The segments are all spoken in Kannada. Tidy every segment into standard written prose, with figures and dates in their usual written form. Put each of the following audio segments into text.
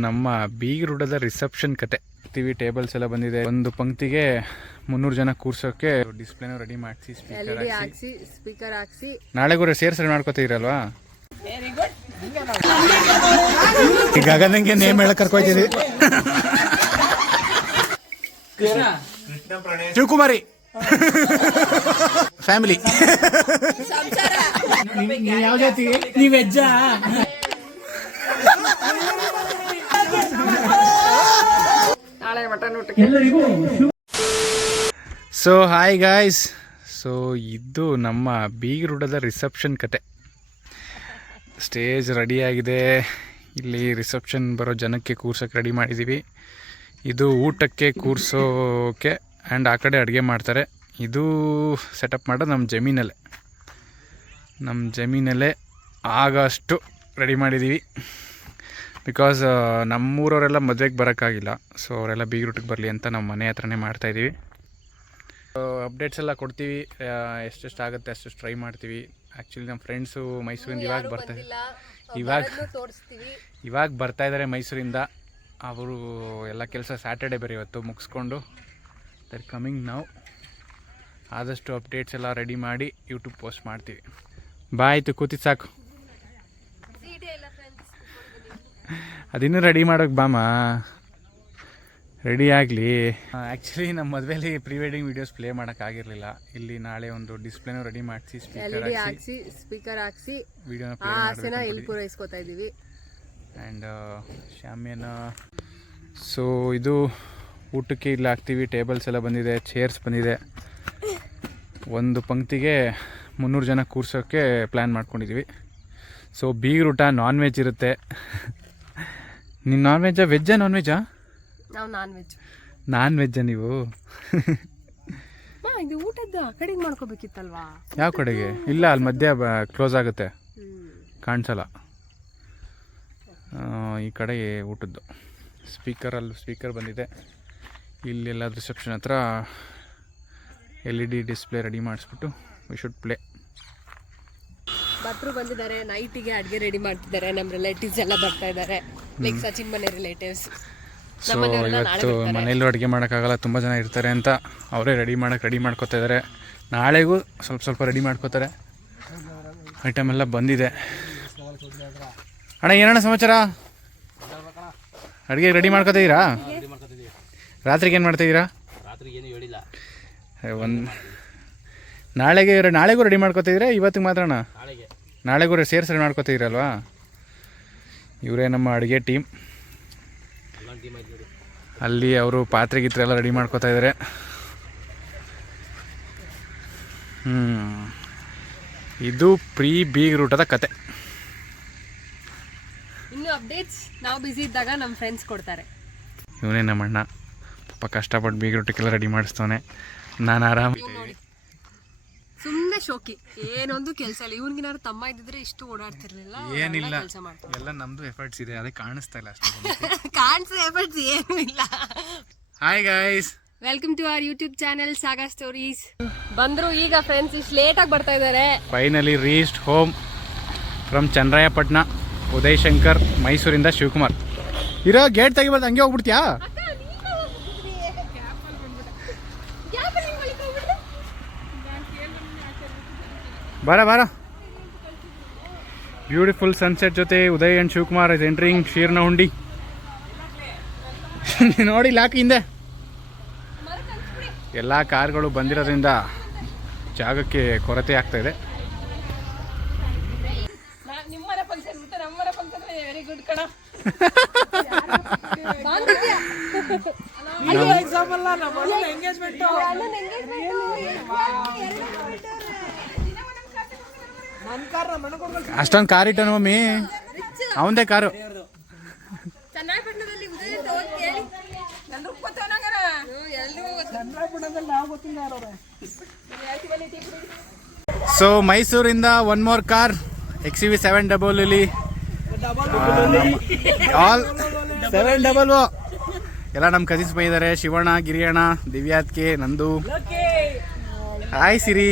ನಮ್ಮ ಬೀಗರುಡದ ರಿಸೆಪ್ಷನ್ ಕತೆ ಟೇಬಲ್ಸ್ ಎಲ್ಲ ಬಂದಿದೆ. ಒಂದು ಪಂಕ್ತಿಗೆ 300 ಜನ ಕೂರ್ಸೋಕೆ ಡಿಸ್ಪ್ಲೇನ ರೆಡಿ ಮಾಡಿಸಿ ಸ್ಪೀಕರ್ ಹಾಕ್ಸಿ ನಾಳೆಗೂ ಸೇರ್ಸರಿ ಮಾಡ್ಕೋತೀರಲ್ವಾ. ಈಗ ಗಗನಂಗೆ ನೇಮ್ ಹೇಳಕ್ ಕರ್ಕೊಯ್ತಿದ್ವಿ. ಶಿವಕುಮಾರಿ ಫ್ಯಾಮಿಲಿ. ಯಾವ ಜಾತಿ? ನೀವ್ ವೆಜ್ಜ? ಸೊ ಹಾಯ್ ಗಾಯ್ಸ್, ಸೊ ಇದು ನಮ್ಮ ಬೀಗರುಡದ ರಿಸೆಪ್ಷನ್ ಕತೆ. ಸ್ಟೇಜ್ ರೆಡಿಯಾಗಿದೆ. ಇಲ್ಲಿ ರಿಸೆಪ್ಷನ್ ಬರೋ ಜನಕ್ಕೆ ಕೂರ್ಸೋಕ್ಕೆ ರೆಡಿ ಮಾಡಿದ್ದೀವಿ. ಇದು ಊಟಕ್ಕೆ ಕೂರ್ಸೋಕೆ ಆ್ಯಂಡ್ ಆ ಕಡೆ ಅಡುಗೆ ಮಾಡ್ತಾರೆ. ಇದು ಸೆಟಪ್ ಮಾಡೋದು ನಮ್ಮ ಜಮೀನಲ್ಲೇ ಆಗಷ್ಟು ರೆಡಿ ಮಾಡಿದ್ದೀವಿ. ಬಿಕಾಸ್ ನಮ್ಮೂರವರೆಲ್ಲ ಮದುವೆಗೆ ಬರೋಕ್ಕಾಗಿಲ್ಲ, ಸೊ ಅವರೆಲ್ಲ ಬೀಗರೂಟಕ್ಕೆ ಬರಲಿ ಅಂತ ನಮ್ಮ ಮನೆ ಹತ್ರನೇ ಮಾಡ್ತಾಯಿದ್ದೀವಿ. ಅಪ್ಡೇಟ್ಸ್ ಎಲ್ಲ ಕೊಡ್ತೀವಿ, ಎಷ್ಟೆಷ್ಟು ಆಗುತ್ತೆ ಅಷ್ಟು ಟ್ರೈ ಮಾಡ್ತೀವಿ. ಆ್ಯಕ್ಚುಲಿ ನಮ್ಮ ಫ್ರೆಂಡ್ಸು ಮೈಸೂರಿಂದ ಇವಾಗ ಬರ್ತಾಯಿದ್ದಾರೆ ಮೈಸೂರಿಂದ. ಅವರು ಎಲ್ಲ ಕೆಲಸ ಸ್ಯಾಟರ್ಡೇ ಬೇರೆ ಇವತ್ತು ಮುಗಿಸ್ಕೊಂಡು ದರ್ ಕಮಿಂಗ್ ನಾವು. ಆದಷ್ಟು ಅಪ್ಡೇಟ್ಸ್ ಎಲ್ಲ ರೆಡಿ ಮಾಡಿ ಯೂಟ್ಯೂಬ್ ಪೋಸ್ಟ್ ಮಾಡ್ತೀವಿ. ಆಯಿತು, ಕೂತಿದ್ದು ಸಾಕು. ಅದಿನ್ನೂ ರೆಡಿ ಮಾಡೋಕ್ಕೆ ಬಾಮ, ರೆಡಿ ಆಗಲಿ. ಆ್ಯಕ್ಚುಲಿ ನಮ್ಮ ಮದುವೆಯಲ್ಲಿ ಪ್ರೀ ವೆಡ್ಡಿಂಗ್ ವೀಡಿಯೋಸ್ ಪ್ಲೇ ಮಾಡೋಕ್ಕಾಗಿರಲಿಲ್ಲ. ಇಲ್ಲಿ ನಾಳೆ ಒಂದು ಡಿಸ್ಪ್ಲೇನೂ ರೆಡಿ ಮಾಡಿಸಿ ಸ್ಪೀಕರ್ ಹಾಕ್ಸಿ ವಿಡಿಯೋನ ಪ್ಲೇ ಪೂರೈಸ್ಕೊತಾ ಇದ್ದೀವಿ. And shamiana. ಸೊ ಇದು ಊಟಕ್ಕೆ ಇಲ್ಲಿ ಹಾಕ್ತೀವಿ. ಟೇಬಲ್ಸ್ ಎಲ್ಲ ಬಂದಿದೆ, ಚೇರ್ಸ್ ಬಂದಿದೆ. ಒಂದು ಪಂಕ್ತಿಗೆ 300 ಜನ ಕೂರ್ಸೋಕ್ಕೆ ಪ್ಲ್ಯಾನ್ ಮಾಡ್ಕೊಂಡಿದ್ದೀವಿ. ಸೊ ಬೀಗರೂಟ ನಾನ್ ವೆಜ್ ಇರುತ್ತೆ. ನೀನು ನಾನ್ ವೆಜ್ಜಾ ವೆಜ್ಜಾ ನಾನ್ ವೆಜ್ಜಾ? ನಾವು ನಾನ್ ವೆಜ್ಜಾ ನೀವು? ಇದು ಊಟದ ಕಡೆಗೆ ಮಾಡ್ಕೋಬೇಕಿತ್ತಲ್ವಾ? ಯಾವ ಕಡೆಗೆ? ಇಲ್ಲ, ಅಲ್ಲಿ ಮಧ್ಯ ಕ್ಲೋಸ್ ಆಗುತ್ತೆ, ಕಾಣಿಸಲ್ಲ. ಈ ಕಡೆ ಊಟದ್ದು ಸ್ಪೀಕರ್ ಬಂದಿದೆ. ಇಲ್ಲೆಲ್ಲ ರಿಸೆಪ್ಷನ್ ಹತ್ರ LED ಡಿಸ್ಪ್ಲೇ ರೆಡಿ ಮಾಡಿಸ್ಬಿಟ್ಟು ವಿ ಶುಡ್ ಪ್ಲೇ. ಭಟ್ರು ಬಂದಿದ್ದಾರೆ, ನೈಟಿಗೆ ಅಡುಗೆ ರೆಡಿ ಮಾಡ್ತಿದ್ದಾರೆ. ನಮ್ಮ ರಿಲೇಟಿವ್ಸ್ ಎಲ್ಲ ಬರ್ತಾ ಇದ್ದಾರೆ, ಲೈಕ್ ಸಚಿನ್ ಮನೆ ರಿಲೇಟಿವ್ಸ್. ಸೊ ಇವತ್ತು ಮನೆಯಲ್ಲೂ ಅಡುಗೆ ಮಾಡೋಕ್ಕಾಗಲ್ಲ, ತುಂಬ ಜನ ಇರ್ತಾರೆ ಅಂತ ಅವರೇ ರೆಡಿ ಮಾಡ್ಕೋತಾ ಇದ್ದಾರೆ. ನಾಳೆಗೂ ಸ್ವಲ್ಪ ರೆಡಿ ಮಾಡ್ಕೋತಾರೆ. ಐಟಮ್ ಎಲ್ಲ ಬಂದಿದೆ. ಅಣ್ಣ ಏನಣ್ಣ ಸಮಾಚಾರ? ಅಡುಗೆ ರೆಡಿ ಮಾಡ್ಕೋತಿದ್ದೀರಾ? ರಾತ್ರಿಗೆ ಏನು ಮಾಡ್ತಾಯಿದ್ದೀರಾ? ನಾಳೆಗೂ ರೆಡಿ ಮಾಡ್ಕೋತಿದ್ದೀರಾ? ಇವತ್ತಿಗೆ ಮಾತ್ರ ಅಣ್ಣ? ನಾಳೆಗೂ ಸೇರ್ಸರಿ ಮಾಡ್ಕೋತಿದ್ದೀರಲ್ವಾ? ಇವರೇ ನಮ್ಮ ಅಡುಗೆ ಟೀಮ್. ಅಲ್ಲಿ ಅವರು ಪಾತ್ರೆ ಗೀತ್ರೆ ಎಲ್ಲ ರೆಡಿ ಮಾಡ್ಕೋತಾ ಇದ್ದಾರೆ. ಇದು ಪ್ರೀ ಬೀಗರೂಟದ ಕತೆ. ಇನ್ನು ಅಪ್ಡೇಟ್ಸ್ ನಾವು ಬಿಸಿ ಇದ್ದಾಗ ನಮ್ಮ ಫ್ರೆಂಡ್ಸ್ ಕೊಡ್ತಾರೆ. ಇವನೇ ನಮ್ಮ ಅಣ್ಣ, ಪಾಪ ಕಷ್ಟಪಟ್ಟು ಬೀಗರೂಟಕ್ಕೆಲ್ಲ ರೆಡಿ ಮಾಡಿಸ್ತವನೆ. ನಾನು ಆರಾಮ ಸುಮ್ಮನೆ ಶೋಕಿ, ಏನೊಂದು ಕೆಲಸ ಇಲ್ಲ. ಇವ್ನಿಗೇನಾದ್ರು ತಮ್ಮ ಇದ್ದಿದ್ರೆ ಇಷ್ಟು ಓಡಾಡ್ತಿರ್ಲಿಲ್ಲ. ಏನಿಲ್ಲ, ಎಲ್ಲ ನಮ್ದು ಎಫರ್ಟ್ಸ್ ಇದೆ, ಅದೇ ಕಾಣಿಸ್ತಾ ಇಲ್ಲ ಅಷ್ಟು. ಕಾಣಿಸೋ ಎಫರ್ಟ್ಸ್ ಏನೂ ಇಲ್ಲ. Hi guys, welcome to our YouTube channel Saga Stories. ಬಂದ್ರು ಈಗ ಫ್ರೆಂಡ್ಸ್, ಇಷ್ಟು ಲೇಟಾಗಿ ಬರ್ತಾ ಇದ್ದಾರೆ. Finally reached home from Channarayapatna. Uday Shankar, ಮೈಸೂರಿಂದ ಶಿವಕುಮಾರ್. ಇರೋ ಗೇಟ್ ತೆಗಿಬಾರ್ದು, ಹಂಗೆ ಹೋಗ್ಬಿಡ್ತೀಯಾ? ಬಾರ. ಬ್ಯೂಟಿಫುಲ್ ಸನ್ಸೆಟ್ ಜೊತೆ Uday and Shivakumar is entering Shirnahundi. ನೋಡಿ ಲಾಕ್ ಹಿಂದೆ ಎಲ್ಲ ಕಾರ್ಗಳು ಬಂದಿರೋದ್ರಿಂದ ಜಾಗಕ್ಕೆ ಕೊರತೆ ಆಗ್ತಾ ಇದೆ. ಅಷ್ಟೊಂದು ಕಾರ್ ಇಟ್ಟನು ಮಮ್ಮಿ, ಅವಂದೇ ಕಾರು. ಸೊ ಮೈಸೂರಿಂದ one more car, XUV 700 all 700. ಎಲ್ಲ ನಮ್ಮ ಕಸಿನ್ಸ್ ಬಂದಿದ್ದಾರೆ, ಶಿವಣ್ಣ, ಗಿರಿಯಣ್ಣ, ದಿವ್ಯಾತ್ಕೆ, ನಂದು. ಹಾಯ್ ಸಿರಿ.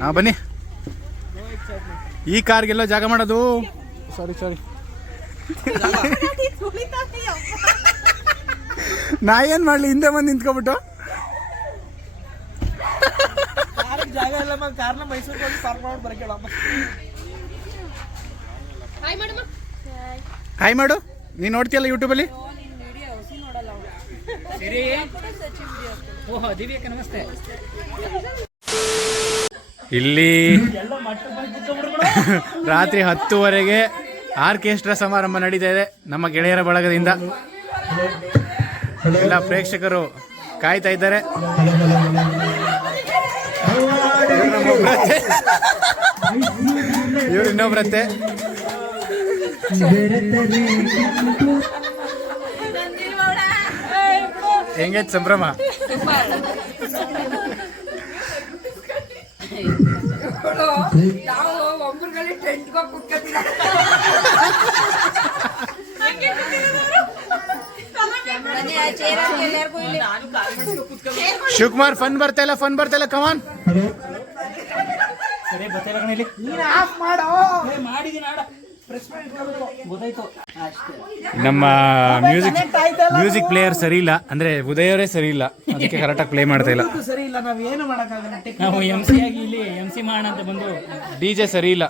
ಹಾಂ ಬನ್ನಿ. ಈ ಕಾರ್ಗೆಲ್ಲ ಜಾಗ ಮಾಡೋದು ಸಾರಿ ನಾ ಏನ್ ಮಾಡ್ಲಿ, ಹಿಂದೆ ಬಂದು ನಿಂತ್ಕೊಬಿಟ್ಟು. ಜಾಗ ಇಲ್ಲ, ಕಾರ್ನ ಮೈಸೂರಿಗೆ ಹೋಗಿ ಪಾರ್ಕ್ ಮಾಡಿ ಬರಕೇಳಮ್ಮ. ಹಾಯ್ ಮಾಡು, ನೀನ್ ನೋಡ್ತೀಯಲ್ಲ ಯೂಟ್ಯೂಬಲ್ಲಿ. ನಮಸ್ತೆ. ಇಲ್ಲಿ ರಾತ್ರಿ 10:00 ಆರ್ಕೆಸ್ಟ್ರಾ ಸಮಾರಂಭ ನಡೀತಾ ಇದೆ ನಮ್ಮ ಗೆಳೆಯರ ಬಳಗದಿಂದ. ಎಲ್ಲ ಪ್ರೇಕ್ಷಕರು ಕಾಯ್ತಾ ಇದ್ದಾರೆ. ಇವ್ರು ಇನ್ನೊಬ್ರತ್ತೆ. ಹೆಂಗೈತೆ ಸಂಭ್ರಮ? ಶಿವಕುಮಾರ್ ಫನ್ ಬರ್ತಾ ಇಲ್ಲ ಕಮಾನ್. ನಮ್ಮ ಮ್ಯೂಸಿಕ್ ಪ್ಲೇಯರ್ ಸರಿ ಇಲ್ಲ, ಅಂದ್ರೆ ಉದಯವರೇ ಸರಿ ಇಲ್ಲ, ಅದಕ್ಕೆ ಕರೆಕ್ಟಾಗಿ ಪ್ಲೇ ಮಾಡ್ತಾ ಇಲ್ಲ. ಸರಿ ಇಲ್ಲ, ನಾವೇನು ಮಾಡಕ್ಕಾಗಲ್ಲ. ನಾವು MC ಆಗಿ ಇಲ್ಲಿ MC ಮಾಡೋಣ ಅಂತ ಬಂದು DJ ಸರಿ ಇಲ್ಲ,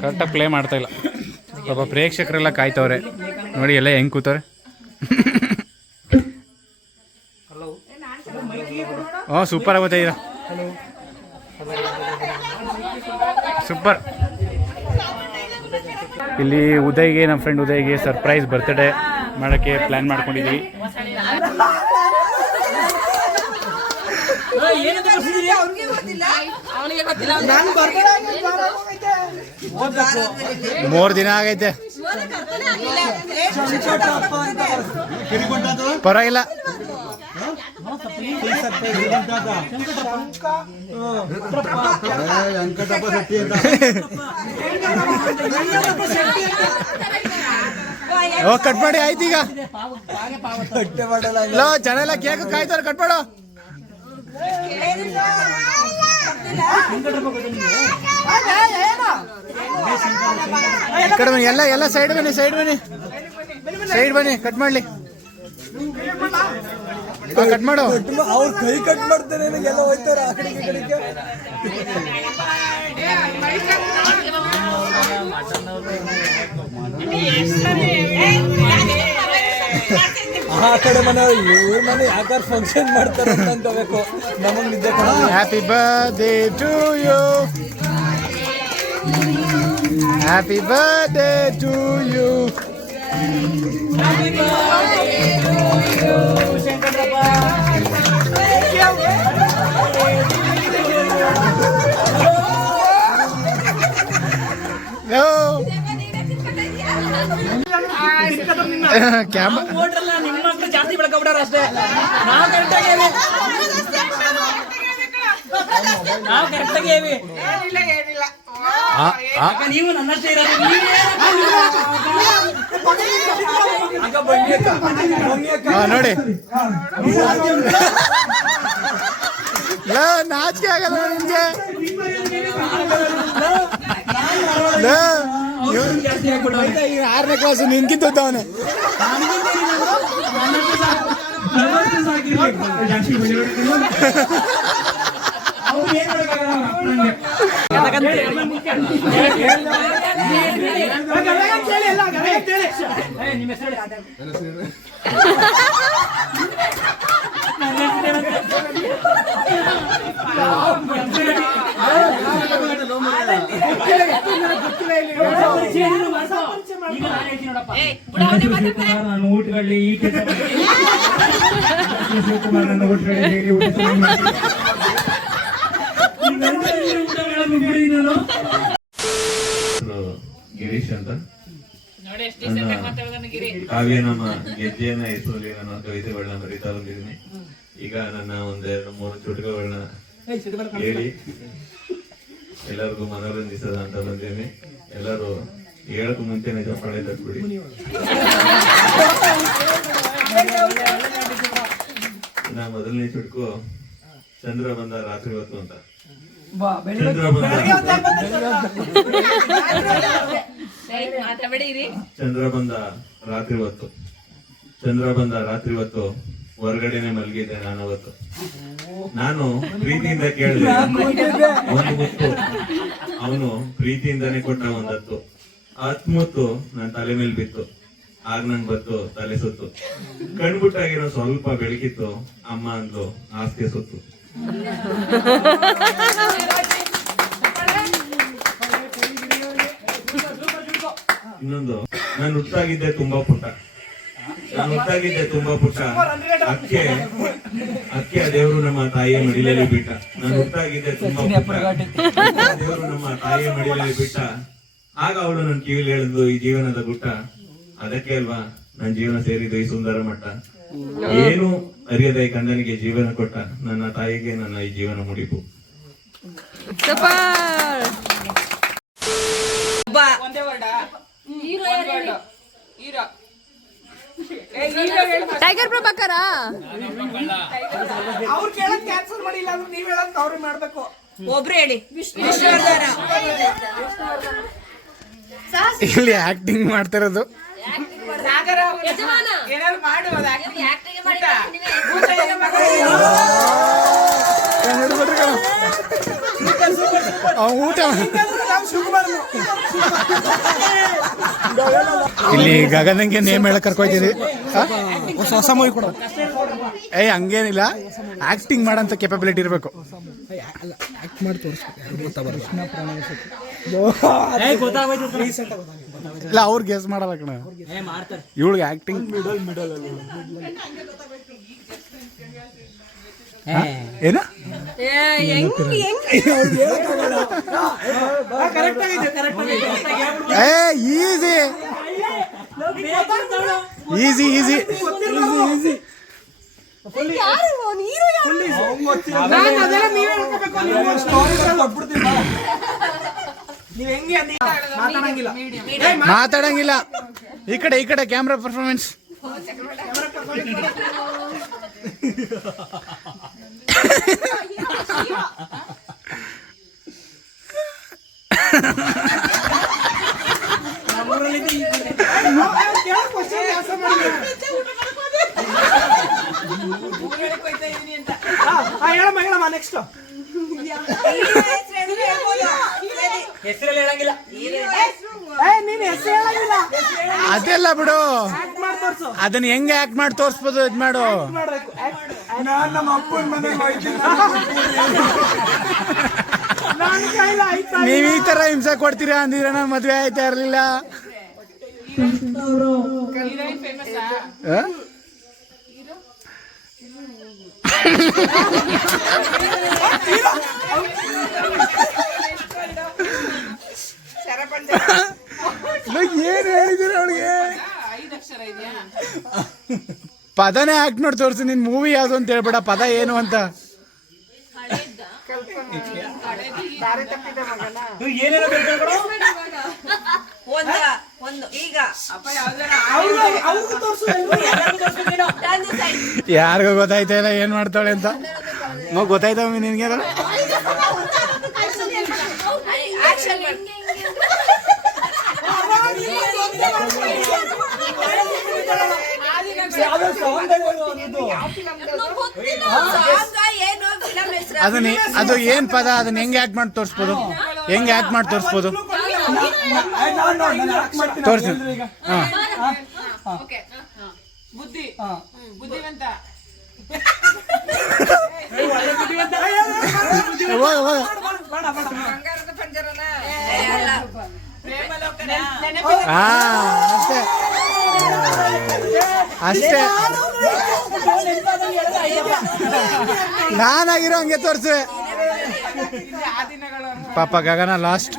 ಕರೆಕ್ಟಾಗಿ ಪ್ಲೇ ಮಾಡ್ತಾ ಇಲ್ಲ. ಪಾಪ ಪ್ರೇಕ್ಷಕರೆಲ್ಲ ಕಾಯ್ತವ್ರೆ ನೋಡಿ, ಎಲ್ಲ ಹೆಂಗ್ ಕೂತವ್ರೆ. ಸೂಪರ್ ಆಗುತ್ತೆ ಈಗ, ಸೂಪರ್. ಇಲ್ಲಿ ಉದಯ್ಗೆ, ನಮ್ಮ ಫ್ರೆಂಡ್ ಉದಯ್ಗೆ ಸರ್ಪ್ರೈಸ್ ಬರ್ತ್ಡೇ ಮಾಡೋಕ್ಕೆ ಪ್ಲ್ಯಾನ್ ಮಾಡ್ಕೊಂಡಿದ್ದೀವಿ. ಮೂರು ದಿನ ಆಗೈತೆ, ಪರವಾಗಿಲ್ಲ. ಕಟ್ ಮಾಡಿ ಆಯ್ತು ಈಗ. ಜನ ಎಲ್ಲ ಕೇಕ್ ಕಾಯ್ತಾರೆ, ಕಟ್ ಮಾಡು. ಕಡೆ ಬನ್ನಿ, ಎಲ್ಲ ಸೈಡ್ ಬನ್ನಿ, ಕಟ್ ಮಾಡ್ಲಿ. ಕಟ್ ಮಾಡು. ಅವ್ರ ಕೈ ಕಟ್ ಮಾಡ್ತಾರೆ, ಎಲ್ಲ ಹೋಯ್ತಾರೆ ಆ ಕಡೆಗೆ ಈ ಕಡೆಗೆ. ಆ ಕಡೆ ಮನೆ ಇವ್ರ ಮನೆ ಯಾಕಾರ ಫಂಕ್ಷನ್ ಮಾಡ್ತಾರೆ ಅಂತ ಬೇಕು ನಮಗ್ ನಿದ್ದೆ. Happy birthday to you, happy birthday to you. ಜಾಸ್ತಿ ಬೆಳಕಬಿಟ್ಟಾರ ಅಷ್ಟೇ. ನಾವು ಕರೆಕ್ಟಾಗಿ ನೀವು ನನ್ನಷ್ಟೇ ಇರೋದು. ನೋಡಿ, ನಾಚಿಕೆ ಆಗಲ್ಲ ನಿಮ್ಗೆ. 6ನೇ ಕ್ಲಾಸು ನಿನ್ಗಿಂತ ಅವನೇ. ನಾನು ಊಟಗಳಲ್ಲಿ ಈ ಕೆಲಸ ಶಿವಕುಮಾರ್ ನನ್ನ ಊಟಗಳಲ್ಲಿ ಹೇಳಿ ಊಟ ಗಿರೀಶ್ ಅಂತ ಕಾವ್ಯ ನಮ್ಮ ಗೆಜ್ಜೆಯನ್ನ ಹೆಸರಲ್ಲಿ ನನ್ನ ಕವಿತೆಗಳನ್ನ ಬರೀತಾ ಬಂದಿದ್ದೀನಿ. ಈಗ ನನ್ನ ಒಂದೆರಡು 3 ಚುಟುಕುಗಳನ್ನ ಹೇಳಿ ಎಲ್ಲರಿಗೂ ಮನೋರಂಜಿಸದ ಅಂತ ಬಂದಿದ್ದೀನಿ. ಎಲ್ಲರೂ ಹೇಳಕ್ಕೂ ಮುಂಚೆನೆ ಚಪ್ಪಾಳೆ ತಟ್ಬಿಡಿ. ಮೊದಲನೇ ಚುಟುಕು, ಚಂದ್ರ ಬಂದ ರಾತ್ರಿ ಹೊತ್ತು ಅಂತ. ಚಂದ್ರ ಬಂದ ರಾತ್ರಿ ಹೊತ್ತು, ಚಂದ್ರ ಬಂದ ರಾತ್ರಿ ಹೊತ್ತು ಹೊರಗಡೆನೆ ಮಲಗಿದ್ದೆ ನಾನು ಅವತ್ತು. ನಾನು ಪ್ರೀತಿಯಿಂದ ಕೇಳಿದೆ ಒಂದು ಮುತ್ತು, ಅವನು ಪ್ರೀತಿಯಿಂದಾನೇ ಕೊಟ್ಟ ಒಂದತ್ತು. 10 ಮುತ್ತು ನನ್ನ ತಲೆ ಮೇಲೆ ಬಿತ್ತು, ಆಗ ನನ್ ಬತ್ತು ತಲೆ ಸುತ್ತು. ಕಣ್ಬಿಟ್ಟಾಗಿರೋ ಸ್ವಲ್ಪ ಬೆಳಕಿತ್ತು, ಅಮ್ಮ ಅಂದ್ಲು ಆಸ್ತಿ ಸುತ್ತು. ಇನ್ನೊಂದು, ನಾನು ಹುಟ್ಟಾಗಿದ್ದೆ ತುಂಬಾ ಪುಟ್ಟ, ಅಕ್ಕೆ ದೇವರು ನಮ್ಮ ತಾಯಿಯ ಮಡಿಲಲ್ಲಿ ಬಿಟ್ಟ. ನಾನು ಹುಟ್ಟಾಗಿದ್ದೆ ತುಂಬಾ ಪುಟ್ಟ, ದೇವರು ನಮ್ಮ ತಾಯಿಯ ಮಡಿಲಲ್ಲಿ ಬಿಟ್ಟ. ಆಗ ಅವಳು ನನ್ನ ಕಿವಿಲಿ ಹೇಳಿದ್ಲು ಈ ಜೀವನದ ಗುಟ್ಟ. ಅದಕ್ಕೆ ಅಲ್ವಾ ನನ್ನ ಜೀವನ ಸೇರಿದ್ದು ಈ ಸುಂದರ ಮಟ್ಟ. ಏನು ಅರಿಯದ ಈ ಗಂಡನಿಗೆ ಜೀವನ ಕೊಟ್ಟ, ನನ್ನ ತಾಯಿಗೆ ನನ್ನ ಈ ಜೀವನ ಮುಡಿಪು. ಟೈಗರ್ ಪ್ರಭಾಕರ ಅವ್ರು ಕೇಳೋದ್ ಕ್ಯಾನ್ಸಲ್ ಮಾಡಿಲ್ಲ ಅಂದ್ರೆ ನೀವ್ ಹೇಳೋದ್ ಅವ್ರಿಗೆ ಮಾಡ್ಬೇಕು. ಒಬ್ರು ಹೇಳಿ. ಇಲ್ಲಿ ಆಕ್ಟಿಂಗ್ ಮಾಡ್ತಿರೋದು ಏನಾದ್ರು ಮಾಡುವುದು ಊಟ ಇಲ್ಲಿ ಗಗನಂಗೆ ನೇಮ್ ಹೇಳಕ್ ಕರ್ಕೊಯ್ತಿದ್ವಿ. ಹೊಸ ಮೂವಿ ಕೊಡ. ಹಂಗೇನಿಲ್ಲ, ಆಕ್ಟಿಂಗ್ ಮಾಡಂತ ಕೆಪಬಿಲಿಟಿ ಇರಬೇಕು. ಆಕ್ಟ್ ಮಾಡಿ ತೋರಿಸ್ಬೇಕು. ಇಲ್ಲ ಅವ್ರು ಗೆಸ್ ಮಾಡಲ್ಲ ಕಣ, ಇವಳಿಗೆ ಆಕ್ಟಿಂಗ್ ಏನ ಈಸಿ ಈಸಿ ಈಸಿ. ಮಾತಾಡಂಗಿಲ್ಲ. ಈ ಕಡೆ ಕ್ಯಾಮ್ರಾ ಪರ್ಫಾರ್ಮೆನ್ಸ್. ಹೇಳಮ್ಮ ನೆಕ್ಸ್ಟ್. ಹೆಸರಲ್ಲಿ ಹೇಳಂಗಿಲ್ಲ, ನೀನ್ ಹೆಸರು ಹೇಳಂಗಿಲ್ಲ. ಅದೆಲ್ಲ ಬಿಡು, ಅದನ್ನ ಹೆಂಗೆ ಆಕ್ಟ್ ಮಾಡಿ ತೋರಿಸ್ಬೋದು. ಇದ್ ಮಾಡು. ನಮ್ಮ ಅಪ್ಪನ ಮನೆಗೆ ನೀವ್ ಈ ತರ ಹಿಂಸೆ ಕೊಡ್ತೀರಾ ಅಂದಿದ್ರೆ ನಾನು ಮದ್ವೆ ಆಯ್ತಾ ಇರ್ಲಿಲ್ಲ. ಏನ್ ಹೇಳಿದಿರ ಅವಳಿಗೆ? ಪದನೇ ಆಕ್ಟ್ ಮಾಡಿ ತೋರ್ಸು. ನಿನ್ ಮೂವಿ ಯಾವ್ದು ಅಂತ ಹೇಳ್ಬೇಡ, ಪದ ಏನು ಅಂತ. ಯಾರಿಗೂ ಗೊತ್ತಾಯ್ತಾ ಇಲ್ಲ ಏನ್ ಮಾಡ್ತಾಳೆ ಅಂತ. ಗೊತ್ತಾಯ್ತವ ನಿನ್ಗೆ? ಅದು ಏನ್ ಪದ, ಅದನ್ನ ಹೆಂಗೆ ಆಕ್ಟ್ ಮಾಡಿ ತೋರಿಸ್ಬೋದು? ಹೆಂಗೆ ಆಕ್ಟ್ ಮಾಡಿ ತೋರಿಸ್ಬೋದು? ತೋರಿಸಿ. ಅಷ್ಟೇ ನಾನಾಗಿರೋ ಹಂಗೆ ತೋರಿಸುವೆ. ಪಾಪ ಗಗನ ಲಾಸ್ಟ್.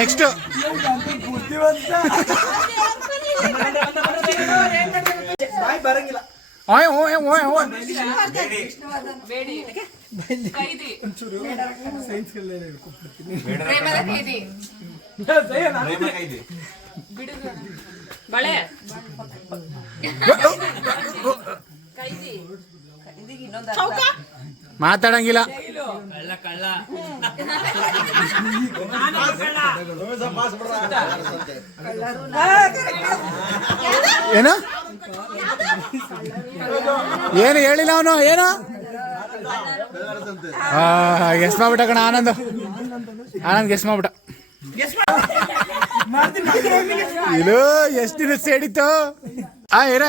ನೆಕ್ಸ್ಟ್ ಬರಂಗಿಲ್ಲ. ಮಾತಾಡಂಗಿಲ್ಲ. ಏನು ಏನು ಹೇಳಿಲ್ಲ ಅವನು. ಏನು ಗೆಸ್ ಮಾಡ್ಬಿಟ್ಟ ಕಣ ಆನಂದ್ ಗೆಸ್ ಮಾಡ್ಬಿಟ್ಟ. ಇದು ಎಷ್ಟು ದಿನ ಸೇಡಿತ್ತು.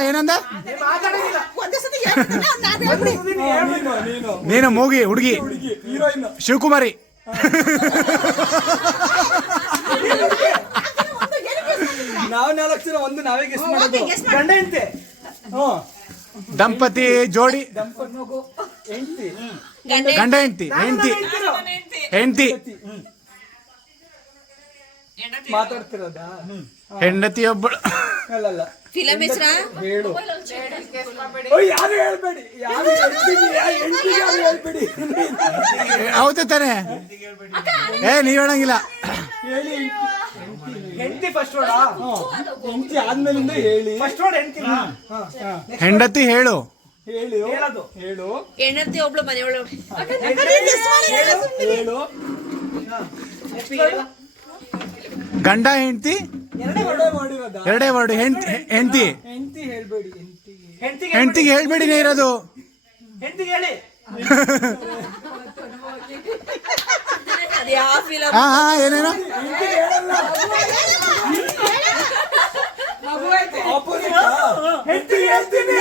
ಏನಂದ ನೀನು ಮೂಗಿ ಹುಡುಗಿ ಶಿವಕುಮಾರಿ. ನಾವು 4 ಜನ ಒಂದು ನಾವೇ ಗೆಸ್ ಮಾಡೋದು. ಗಂಡ ಹೆಂಡತಿ ದಂಪತಿ ಜೋಡಿ. ಗಂಡ ಹೆಂಡತಿ ಹೆಂಡತಿ ಮಾತಾಡ್ತಿರೋದಾ? ಹೆಂಡತಿ ಒಬ್ಬಳು. ಅಲ್ಲಲ್ಲ ಫಿಲಂ ಹೆಸರ ಹೇಳು. ಯಾರು ಹೇಳ್ಬೇಡಿ, ಯಾರು ಹೇಳ್ಬೇಡಿ. ಹೌದು ತಾನೆ. ನೀವ್ ಹೇಳಂಗಿಲ್ಲ. ಹೇಳಿ. ಹೆಂಡತಿ ಫಸ್ಟ್ ವರ್ಡ್. ಹೆಂಡತಿ ಆದ್ಮೇಲಿಂದ ಹೇಳಿ. ಫಸ್ಟ್ ವರ್ಡ್ ಹೆಂಡತಿ. ಹೆಂಡತಿ ಹೇಳು. ಹೇಳು ಹೇಳು. ಹೆಂಡತಿ ಒಬ್ಳು ಮನೆಯೊಳಗೆ ಹೇಳು. ಗಂಡ ಹೆಂಡತಿ ಎರಡೇ ವರ್ಡ್. ಹೆಂಡತಿ ಹೆಂಡತಿ ಹೇಳ್ಬೇಡಿ. ಹೆಂಡತಿಗೆ ಹೇಳ್ಬೇಡಿನೇ ಇರೋದು. ಹೆಂಡತಿಗೆ ಹೇಳಿ. ಹಾ ಏನೇನೋ ಹೆಂಡತಿಗೆ ಹೇಳ್ತೀನಿ.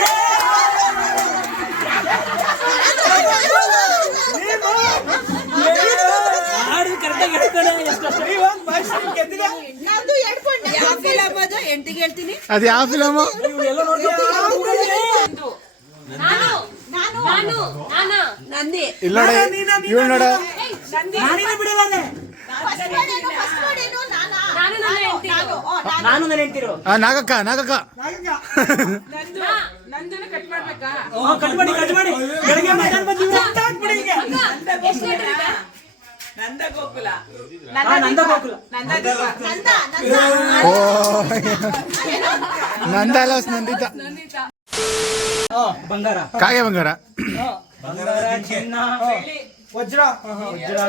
ಅದು ಯಾವ ಫಿಲಮು? ಇಲ್ಲ ಇವಳು ನೋಡ. ನಾಗಕ್ಕ ನಾಗಕ್ಕ. ನಂದಲ್ಲ ನಂದಿತ. ಬಂಗಾರ ಕಾಗೆ ಬಂಗಾರ. ಬಂಗಾರ ಚಿನ್ನ ವಜ್ರ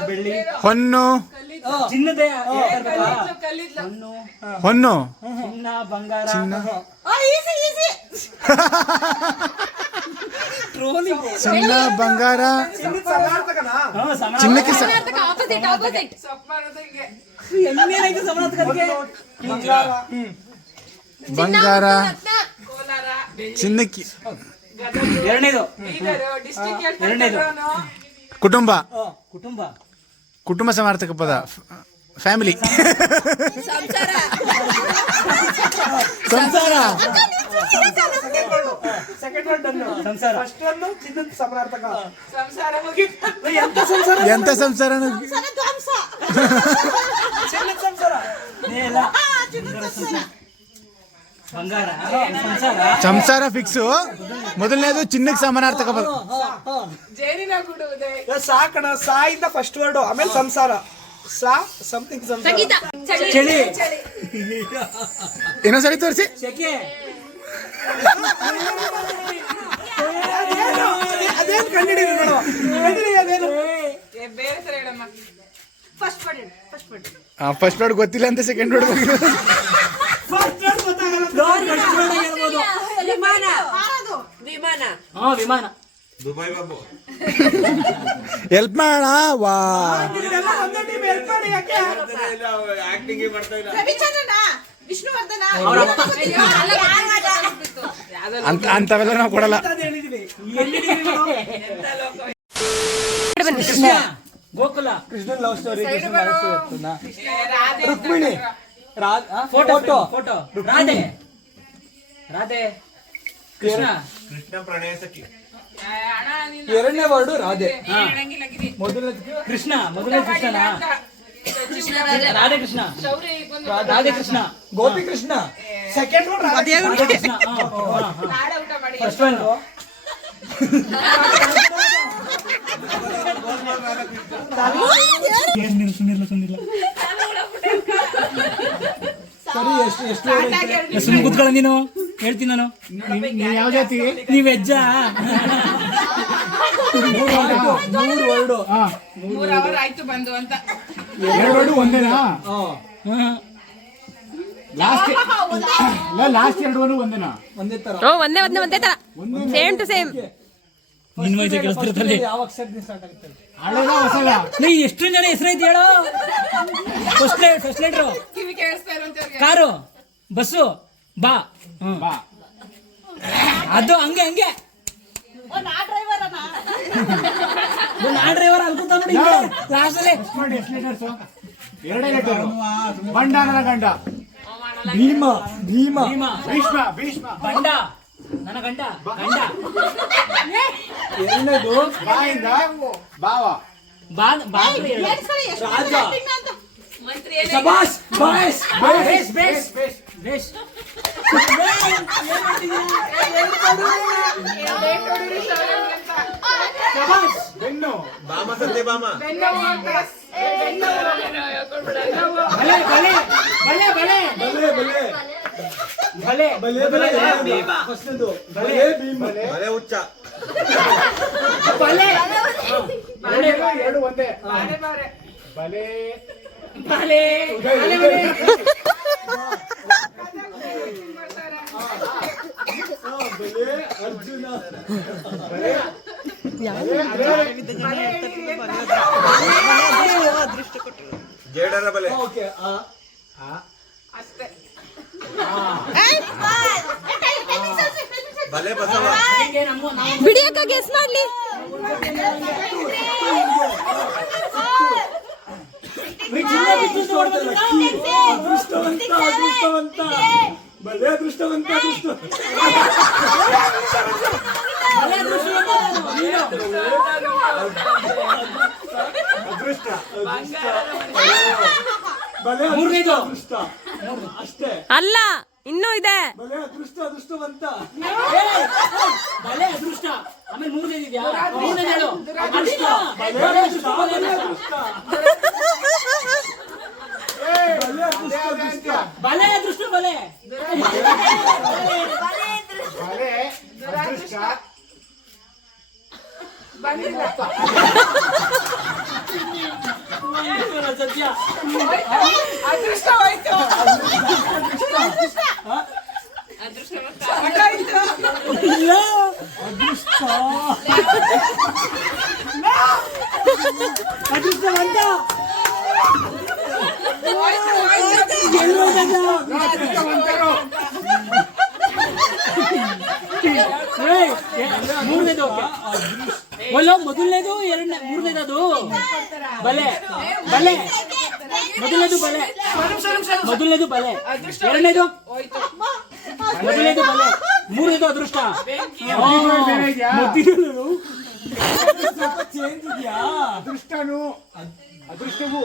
ಬೆಳ್ಳಿ ಹೊನ್ನು ಚಿನ್ನದ ಹೊನ್ನು ಚಿನ್ನ ಬಂಗಾರ ಚಿನ್ನ ಚಿನ್ನ ಬಂಗಾರ ಚಿನ್ನಕ್ಕೆ ಬಂಗಾರ ಚಿನ್ನಕ್ಕೆ. ಎರಡನೇದು ಕುಟುಂಬ ಕುಟುಂಬ ಕುಟುಂಬ ಸಮರ್ಥಕ ಪದ. ಫ್ಯಾಮಿಲಿ. ಸಂಸಾರ. ಎಂತ ಸಂಸಾರ? ಸಂಸಾರ ಫಿಕ್ಸು. ಮೊದಲನೇದು ಚಿನ್ನಕ್ಕೆ ಸಮಾನಾರ್ಥಕ ಪದ. ಸಾಕಣ ಸಾಯಿಂದ ಫಸ್ಟ್ ವರ್ಡ್, ಆಮೇಲೆ ಸಂಸಾರ. ಸಾ ಸಮಥಿಂಗ್ ಚಳಿ. ಇನ್ನೊಂದ್ಸರಿ ತೋರಿಸಿ. ಅದೇನು ಕಂಡಿಡಿದ್ರು ನೋಡು. ಅದೇನು ಫಸ್ಟ್ ವರ್ಡ್ ಗೊತ್ತಿಲ್ಲ ಅಂತ ಸೆಕೆಂಡ್ ವರ್ಡ್ ವಿಮಾನ. ದುಬೈ ಬಾಬು ಹೆಲ್ಪ್ ಮಾಡೋಣ. ವಾ ಆಕ್ಟಿಂಗ್ ಮಾಡ್ತಾ ಇಲ್ಲ. ಅಂತವೆಲ್ಲ ನಾವು ಕೊಡಲ್ಲ. Gokula Krishnan love story. Rukmini photo Radhe Krishna ಪ್ರಣಯ ಸಖಿ. ಎರಡನೇ ವರ್ಡು ರಾಧೆ. ಮೊದಲನೇ Krishna. Radhe Krishna. Radhe Krishna Gopi Krishna. Second word Radhe Krishna. First one ಸುಮ್ಮನೆ ಕುತ್ಕೊಳ್ಳ ನೀನು. ಹೇಳ್ತೀನಿ ನಾನು. ನೀವು ಯಾವ ಜಾತಿಗೆ? ನೀವ್ ವೆಜ್ಜಾ? ಮೂರು ವರ್ಡು. ಹಾ 3 ಅವರ್ ಆಯ್ತು ಬಂದು ಅಂತ. 2 ವರ್ಡು ಒಂದೇನಾ? ಲಾಸ್ಟ್ ಲಾಸ್ಟ್ 2 ವರ್ಡು ಒಂದೇನಾ? ಒಂದೇ ತರ. ಒಂದೇ ತರ ಸೇಮ್ ಟು ಸೇಮ್. ನಿನ್ ವಯಸ್ಸಿಗೆ ಕೇಳಿಸ್ತಿರ್ತಾರೆ. ಯಾವ ಅಕ್ಷರದಿಂದ ಸ್ಟಾರ್ಟ್ ಆಗುತ್ತೆ? ಹಳೆದ ಹೊಸದ? ನೀ ಎಷ್ಟು ಜನ ಹೆಸರೈತಿ ಹೇಳು. First letter. ಕಿವಿ ಕೇಳಿಸ್ತಾ ಇರೋಂತವ್ರಿಗೆ. ಕಾರು, ಬಸ್ಸು, ಬಾ. ಬಾ. ಅದು ಹಂಗೆ ನಾ ಡ್ರೈವರ್ ಅನ್ಕೋತ ನೋಡಿ ಲಾಸ್ಟ್ ಅಲ್ಲಿ. ನೋಡಿ ಎಷ್ಟು ಲೀಟರ್ಸು? 2 ಲೀಟರ್. ಬಂಡಾನನ ಗಂಡ. ಭೀಮ. ಭೀಷ್ಮ. ಗಂಡ. ನನ್ನ ಗಂಡ. ಎರಡನೇದು ಬಾಯಿಂದ ಬಾವ. ರಾಜ. ಮಂತ್ರಿ ಶಬಾಷ್. ಬೇಸ್. ಬೇಸ್. ಶಬಾಷ್. ಬೆನ್ನು. ಬಲೆ. ಫಸ್ಟ್ದು ಬಲೆ. ಬಲೆ 2 ಒಂದೇ. ಬಲೆ. ಅರ್ಜುನ. ಓಕೆ. ಅಷ್ಟೇ. ಬಿಡಿಯಕ್ಕ ಗೆಸ್ ಮಾಡ್ಲಿ. ಅದೃಷ್ಟವಂತ. ಬಲೆ ಅದೃಷ್ಟವಂತ. ಮೂರನೇದು ಅಷ್ಟೇ. ಅಲ್ಲ ಇನ್ನೂ ಇದೆ. ಬಲೆ ಅದೃಷ್ಟವಂತ. ಬಲೆ ಅದೃಷ್ಟ. ಆಮೇಲೆ ಮೂರನೇದು ಇದೆಯಾ? ಮೂರನೇದು ಹೇಳು. ಅದೃಷ್ಟ. ಬಲೆ ಅದೃಷ್ಟ. ಬಲೆ ಅದೃಷ್ಟ. ಬಲೆ ಅದೃಷ್ಟ. ಸತ್ಯ. ಅದೃಷ್ಟ ಹೋಯ್ತು. ಇಲ್ಲ ಅದೃಷ್ಟ. ಅದೃಷ್ಟವಂತ. ಮೂರನೇದು ಮೊದಲನೇದು ಮೂರನೇದು ಅದು ಬಲೆ. ಮೊದಲನೇದು ಬಲೆ. ಎರಡನೇದು ಮೊದಲನೇದು ಬಲೆ. ಮೂರನೇದು ಅದೃಷ್ಟ. ಚೇಂಜ್ ಇದೆಯಾ? ಅದೃಷ್ಟವು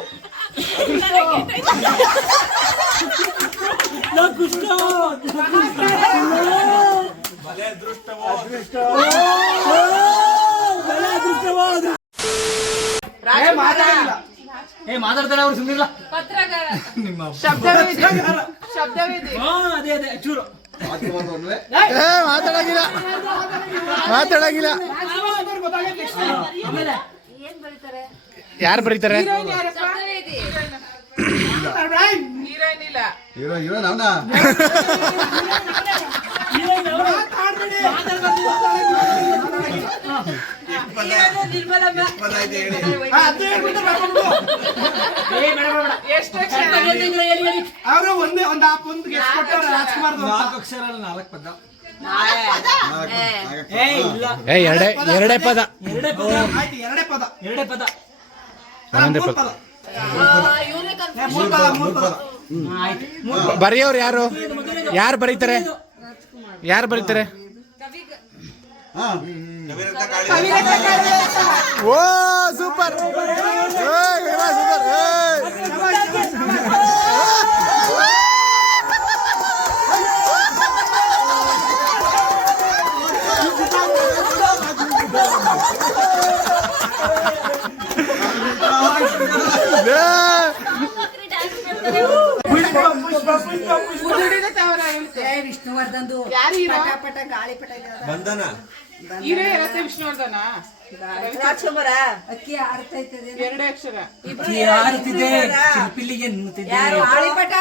ಮಾತಾಡ್ತಾರೆ ಅವ್ರು ಸುಮ್ಮನಿಲ್ಲ. ಪತ್ರಗಾರ. ಶಬ್ದವೇದಿ. ಅದೇ ಚೂರು ಮಾತಾಡಂಗಿಲ್ಲ. ಆಮೇಲೆ ಯಾರು ಬರೀತಾರೆ? ಹೀರೋಯಿನ್ ಇಲ್ಲ. ಎಷ್ಟು ಅವರು ಒಂದೇ ಒಂದು ರಾಜ್ಕುಮಾರ್ 4 ಅಕ್ಷರ 4 ಪದ. ಎರಡೇ ಪದ. ಎರಡೇ ಪದ. ಬರೆಯೋರು ಯಾರು ಬರೀತಾರೆ? ಓ ಸೂಪರ್. ವಿಷ್ಣುವರ್ಧನ್ದು ಯಾರು ಹೀರೋ? ಪಟ ಗಾಳಿ ಪಟ ಬಂಧನ ಹೀರೋ ಇರತ್ತೆ ವಿಷ್ಣುವರ್ಧನ. ರಾಜ್ಕುಮಾರ ಅಕ್ಕಿ ಆಡ್ತೈತದೆ 2 ಅಕ್ಷರ. ಆರುತ್ತಿದೆ ಚಿಲ್ಪಿಲ್ಲಿಗೆ ಎನ್ನುತ್ತಿದೆ. ಯಾರು ಗಾಳಿಪಟ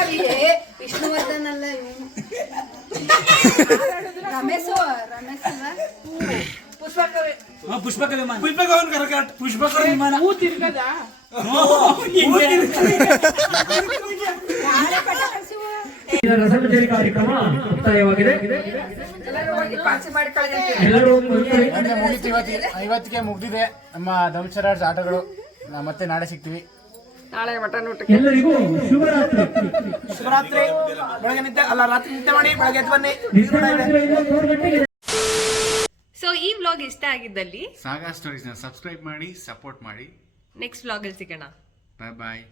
ವಿಷ್ಣುವರ್ಧನ್ ಅಲ್ಲ ಇವನು ರಮೇಶ್ ಅಲ್ವಾ? ಪುಷ್ಪಕವಿ ಪುಷ್ಪಕ ವಿಮಾನ ಪುಷ್ಪಕ ವಿಮಾನ ಹೂ ತಿರ್ಗದ? ಗಾಳಿಪಟ ಕಳ್ಸುವ ರಸಮಂಜರಿ ಕಾರ್ಯಕ್ರಮ ಮುಕ್ತಾಯವಾಗಿದೆ. ಪಾರ್ಸಿ ಮಾಡ್ಕೊಳ್ಳಿ ಎಲ್ಲರೂ ಅಂದ್ರೆ ಮುಗಿತು ಇವತ್ತಿಗೆ ಮುಗ್ದಿದೆ ನಮ್ಮ ಧರ್ಮಚರಾಜ್ ಆಟಗಳು. ಮತ್ತೆ ನಾಳೆ ಸಿಗ್ತೀವಿ. ನಾಳೆ ಮಟನ್ ಊಟ. ಎಲ್ಲರಿಗೂ ಶುಭರಾತ್ರಿ. ಶಿವರಾತ್ರಿ ಬೆಳಗ್ಗೆ ನಿದ್ದೆ ಅಲ್ಲ ರಾತ್ರಿ ನಿದ್ದೆ ಮಾಡಿ ಬೆಳಗ್ಗೆ ಎದ್ದು ಬನ್ನಿ. ಸೊ ಈ ವ್ಲಾಗ್ ಇಷ್ಟ ಆಗಿದ್ದಲ್ಲಿ ಸಾಗಾ ಸ್ಟೋರೀಸ್ನ ಸಬ್ಸ್ಕ್ರೈಬ್ ಮಾಡಿ, ಸಪೋರ್ಟ್ ಮಾಡಿ. ನೆಕ್ಸ್ಟ್ ವ್ಲಾಗಲ್ಲಿ ಸಿಗೋಣ. ಬಾಯ್ ಬಾಯ್.